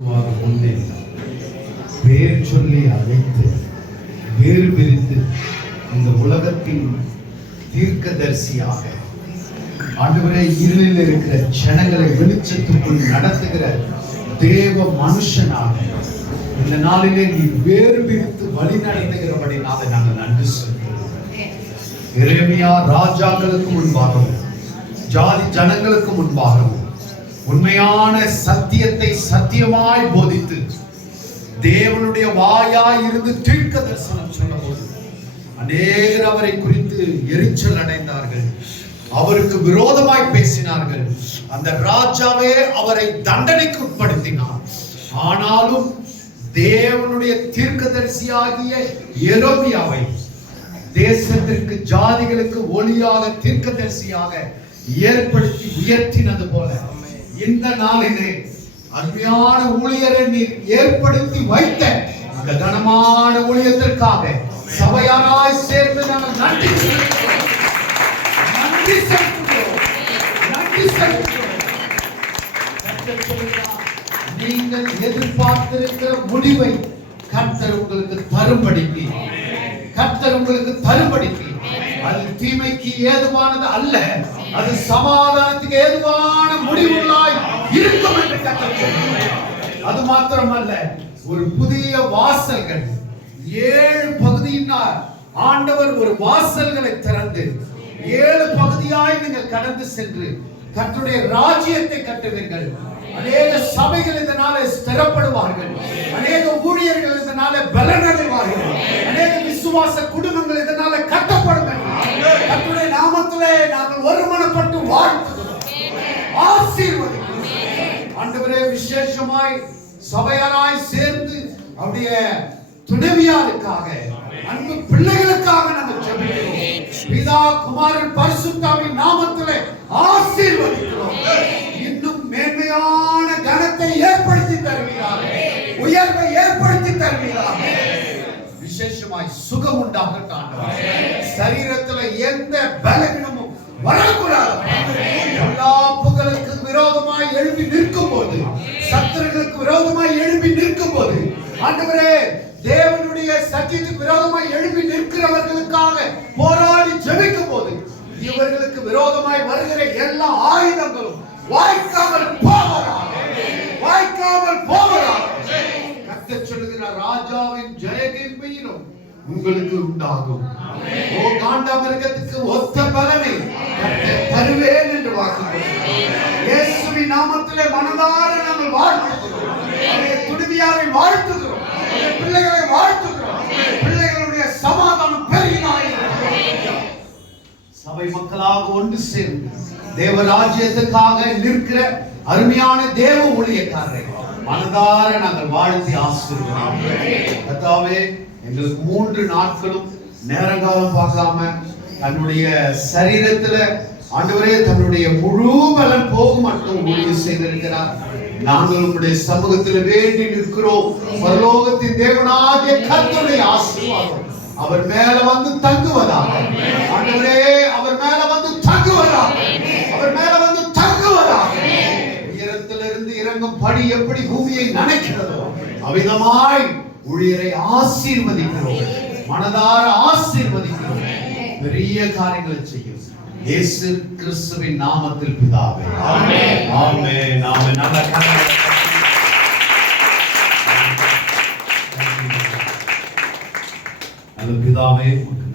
முன்னே. பேர் சொல்லி அழைத்து வேறு பிரித்து இந்த உலகத்தின் தீர்க்கதரிசியாக ஆண்டவரே இருளில் இருக்கிற ஜனங்களை வெளிச்சத்துக்குள் நடத்துகிற தேவ மனுஷனாக இந்த நாளிலே நீ வேறு பிரித்து வழி நடத்துகிறபடினால நாங்கள் நன்றி சொல்கிறோம் இறைமையா ராஜாக்களுக்கு முன்பாகவும் ஜாதி ஜனங்களுக்கு முன்பாகவும் உண்மையான சத்தியத்தை சத்தியமாய் போதித்து தேவனுடைய வாயாய் இருந்து தீர்க்க தரிசனம் சொன்னபோது அநேகர் அவரை குறித்து எரிச்சல் அடைந்தார்கள். அவருக்கு விரோதமாய் பேசினார்கள். அந்த ராஜாவே அவரை தண்டனைக்கு உட்படுத்தினார். ஆனாலும் தேவனுடைய தீர்க்கதரிசியாகிய எரோமியாவை தேசத்திற்கு ஜாதிகளுக்கு ஒளியாக தீர்க்கதரிசியாக ஏற்படுத்தி உயர்த்தினது போல இந்த நாளிலே அருமையான ஊழியரை நீர் ஏற்படுத்தி வைத்த அந்த கனமான ஊழியத்திற்காக சபையாராய் சேர்ந்து நாங்கள் நன்றி நன்றி செலுத்துகிறோம். நன்றி செலுத்துகிறோம். நீங்கள் எதிர்பார்த்திருக்கிற முடிவை கர்த்தர் உங்களுக்கு தரும்படிக்கு கர்த்தர் உங்களுக்கு தரும்படிக்கு அது தீமைக்கு ஏதுவானது அல்ல அது சமாதானத்துக்கு ஏதுவான முடிவுகளாய் இருக்கும் என்று அது மாத்திரமல்ல ஒரு புதிய வாசல்கள் ஏழு பகுதியினால் ஆண்டவர் ஒரு வாசல்களை திறந்து ஏழு பகுதியாய் நீங்கள் கடந்து சென்று கற்றுடைய ராஜ்யத்தை கட்டுவீர்கள். அநேக சபைகள் இதனால ஸ்திரப்படுவார்கள். அநேக ஊழியர்கள் இதனால பலனடைவார்கள். அநேக விசுவாச குடும்பங்கள் இதனால கட்டப்படும் கற்றுடைய நாமத்திலே நாங்கள் ஒருமனப்பட்டு வாழ்த்துகிறோம் ஆசீர்வதிக்கிறோம் ஆண்டவரே விசேஷமாய் சபையாராய் சேர்ந்து அவருடைய துணைவியாருக்காக அன்பு பிள்ளைகளுக்காக நாங்கள் ஜெபிக்கிறோம். பிதா குமாரன் பரிசுத்தாவின் நாமத்தில் ஆசீர்வதிக்கிறோம். இன்னும் மேன்மையான கனத்தை ஏற்படுத்தி தருவீராக உயர்வை ஏற்படுத்தி தருவீராக. விசேஷமாய் சுகம் உண்டாக ஆண்டவரே. சரீரத்தில் எந்த பலவீனமும் வரக்கூடாது. எல்லா புகழுக்கு விரோதமாய் எழுப்பி நிற்க போது சத்துருக்களுக்கு விரோதமாய் எழுப்பி நிற்கும் போது ஆண்டவரே தேவனுடைய சத்தியத்துக்கு விரோதமாய் எழுப்பி நிற்கிறவர்களுக்காக போராடி ஜெபிக்கும் போது இவர்களுக்கு விரோதமாய் வருகிற எல்லா ஆயுதங்களும் வாய்க்காமல் போவதாக வாய்க்காமல் போவதாக கத்த சொல்லுகிற ராஜாவின் ஜெயகிம்பையிலும் உங்களுக்கு உண்டாகும் ஓ காண்டாமிருகத்துக்கு ஒத்த பலனை தருவேன் என்று வாக்கு கொடுக்கிறார். நாமத்திலே மனதார நாங்கள் வாழ்த்துகிறோம். அவருடைய வாழ்த்துகிறோம். பிள்ளைகளை வாழ்த்துகிறோம். பிள்ளைகளுடைய சமாதானம் பெருகினாய் சபை மக்களாக ஒன்று சேர்ந்து தேவராஜ்யத்துக்காக நிற்கிற அருமையான தேவ ஊழியக்காரரை மனதார நாங்கள் வாழ்த்தி ஆசிரியோம் கத்தாவே எங்களுக்கு மூன்று நாட்களும் நேரங்காலம் பார்க்காம தன்னுடைய சரீரத்துல ஆண்டவரே தன்னுடைய முழு பலன் போக மட்டும் ஊழியம் செய்திருக்கிறார். நாங்கள் உங்களுடைய சமூகத்தில் வேண்டி நிற்கிறோம். பரலோகத்தின் தேவனாகிய கர்த்தருடைய ஆசீர்வாதம் அவர் மேல வந்து தங்குவதாக. ஆண்டவரே அவர் மேல வந்து தங்குவதாக. அவர் மேல வந்து தங்குவதாக. உயரத்திலிருந்து இறங்கும் படி எப்படி பூமியை நினைக்கிறதோ அவிதமாய் ஊழியரை ஆசீர்வதிக்கிறோம். மனதார ஆசீர்வதிக்கிறோம். பெரிய காரியங்களை செய்யும். இயேசு கிறிஸ்துவின் நாமத்தில் பிதாவே ஆமென் ஆமென் நாம நல்ல கரங்களை நல்ல பிதாவே உமக்கு